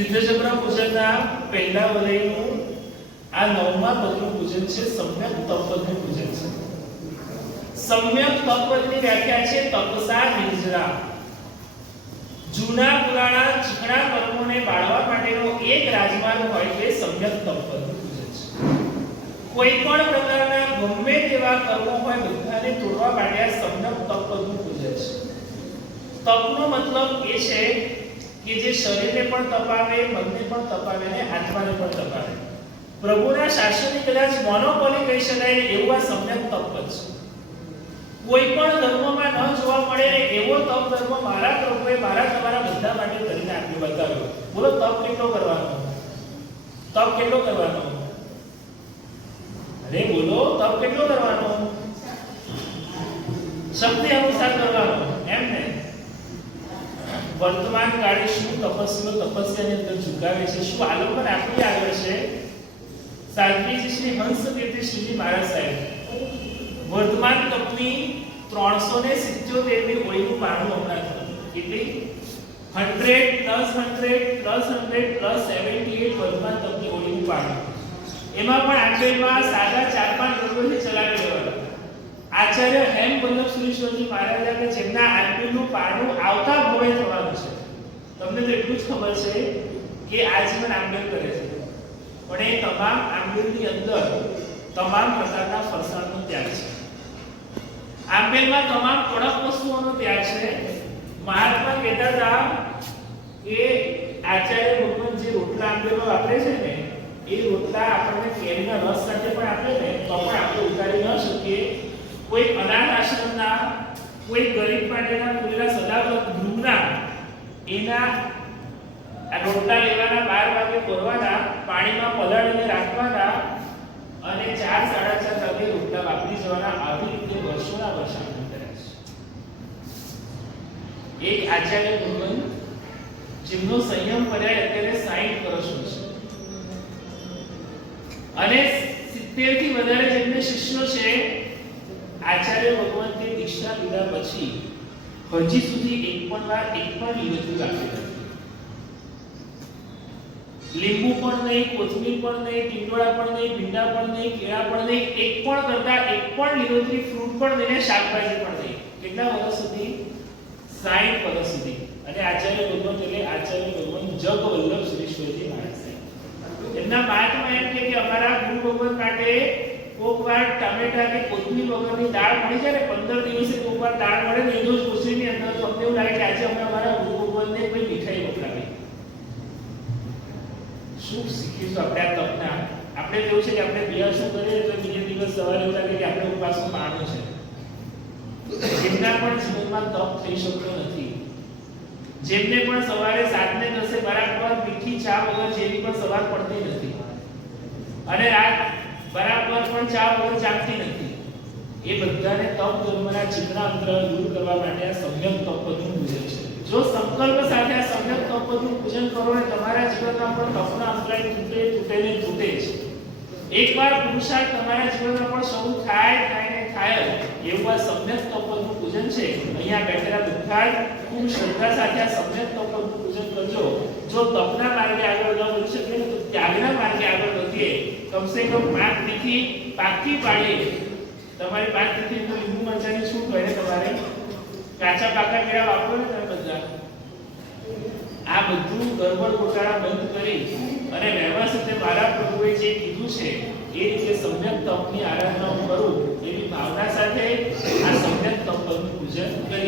સિદ્ધચક્ર પૂજનના પહેલા વલયનું આ નવમા પદનું પૂજન છે સમ્યક તપપદનું પૂજન છે. સમ્યક તપપદની વ્યાખ્યા છે તપસા નિર્જરા. જૂના પુરાણા ચીકણા કર્મોને બાળવા માટેનો એક રાજમાર્ગ હોય તે સમ્યક તપપદનું પૂજન છે. કોઈ પણ પ્રકારના ગમે તેવા કર્મો હોય બધાને તોડવા માટે આ સમ્યક તપપદનું પૂજન છે. તપનો મતલબ એ છે કે જે શરીરને પણ તપાવે, મનને પણ તપાવે અને આત્માને પણ તપાવે. પ્રભુના શાસનની કદાચ મોનોપોલી કહી શકાય એવું આ સમ્યક તપપદ છે. કોઈ પણ ધર્મમાં ન જોવા મળે ને એવો તપ ધર્મ મારા પ્રભુએ મારા તમારા બધા માટે કરીને આપ્યો બતાવ્યો. બોલો તપ કેટલો કરવાનો? તપ કેટલો કરવાનો? અરે બોલો તપ કેટલો કરવાનો? શક્તિ અનુસાર કરવાનો, એમ ને? વર્તમાન કાળે શું તપસ્વીઓ તપસ્યાની અંદર ઝુકાવે છે, શું આલોકન આપી આગળ છે? સાધ્વીજી શ્રી હંસ કીર્તિ શ્રીજી મહારાજ સાહેબ વર્તમાન તપની 377મી ઓળીનું પારણું હમણાં થયું. કેટલી? 100 + 100 + 100 + 78 વર્તમાન તપની ઓળીનું પારણું. એમાં પણ આંબેડમાં સાદા 4-5 દ્રવ્યોથી ચલાવી લેવાના. આચાર્ય હેમ વલ્લભ સુરેશ્વરજી મહારાજ કે જેમના આંબેડનું પારણું આવતા ભવે થવાનું છે. તમને તો એટલું જ ખબર છે કે આજીવન આંબેડ કરે છે, પણ એ તમામ આંબેડની અંદર તમામ પ્રકારના ફરસાણનો ત્યાગ છે. આંબેડમાં તમામ કડક વસ્તુઓનો ત્યાગ છે. મહાત્મા કહેતા હતા કે આચાર્ય ભગવાન જે રોટલા આંબેડમાં વાપરે છે ને એ રોટલા આપણને કેરીના રસ સાથે પણ આપે ને તો પણ આપણે ઉતારી ન શકીએ. કોઈ અનાથ આશ્રમના, કોઈ ગરીબ માટેના ખુલ્લા સદાવ્રત ગૃહના એના રોટલા લેવાના 12 વાગે કરવાના, પાણીમાં પલાળીને રાખવાના અને 4-4:30 વાગે રોટલા વાપરી જવાના. આવી રીતે વર્ષોના વર્ષ આંદોલન કર્યા છે. એક આચાર્ય ભગવાન જેમનો સંયમ પર્યાય અત્યારે 60 વર્ષનો છે અને 70 થી વધારે જેમને શિષ્યો છે. આચાર્ય ભગવાન તે દીક્ષા લીધા પછી હજી સુધી એક પણ લીધું રાખે નથી. લીંબુ પણ નહીં, કોથમીર પણ નહીં, ટીંડોળા પણ નહીં, ભીંડા પણ નહીં, કેળા પણ નહીં, એક પણ કરતા એક પણ લીલોતરી ફ્રૂટ પણ નહીં, શાકભાજી પણ નહીં. કેટલા વર્ષ સુધી? 60 વર્ષ સુધી. અને આચાર્ય ભગવાન એટલે આચાર્ય ભગવાન જગ વલ્લભ સુરેશ્વરજી મહારાજ સાહેબ એમના પાઠમાં એમ કે અમારા ગુરુ ભગવાન માટે કોકવાર ટામેટા કે કોથમીર વગરની દાળ મળી જાય ને 15 દિવસે કોકવાર દાળ મળે ને એનો જ કોથમીરની અંદર તો અમને એવું લાગે કે આજે અમે અમારા ગુરુ ભગવાનને કોઈ મીઠાઈ મોકલાવી. શું શીખીશું આપણે આ તપના? આપણે કેવું છે કે આપણે બિયાર શું કરીએ તો બીજા દિવસ સવારે એવું લાગે કે આપણે ઉપવાસનું પારણું છે. જેમના પણ જીવનમાં તપ થઈ શકતો નથી, જેમને પણ સવારે 7 ને 10 બરાબર મીઠી ચા વગર જેવી પણ સવાર પડતી નથી અને રાત બરાબર પણ ચા વગર જાગતી નથી, એ બધાને તપ ધર્મના ચિકના અંતરાલ દૂર કરવા માટે આ સમ્યક તપપદનું પૂજન છે. જો સંકલ્પ સાથે આ સમ્યક તપપદનું પૂજન કરો ને તમારા જીવનમાં પણ તપના અંતરાલ તૂટે જ. એકવાર પુરુષાર્થ તમારા જીવનમાં પણ શરૂ થાય એવું આ સમ્યક તપપદનું પૂજન છે. અહીંયા બેઠેલા બધા જ ખૂબ શ્રદ્ધા સાથે આ સમ્યક તપપદનું પૂજન કરજો. જો તપના માર્ગે આગળ ન વધી શકે તો ત્યાગના માર્ગે આગળ વધીએ. કમસે કમ 5 તિથિ પાકી પાડીએ. તમારી 5 તિથિ તો લીંબુ મરચાની છૂટ હોય ને તમારે કાચા પાકા કેળા વાપરો ને તમે બધા. આ બધું ગરબડ ગોટાળા બંધ કરી અને વ્યવસ્થિત મારા પ્રભુએ જે કીધું છે એ રીતે સમ્યક તપની આરાધના કરું એવી ભાવના સાથે આ સમ્યક તપનું પૂજન કરી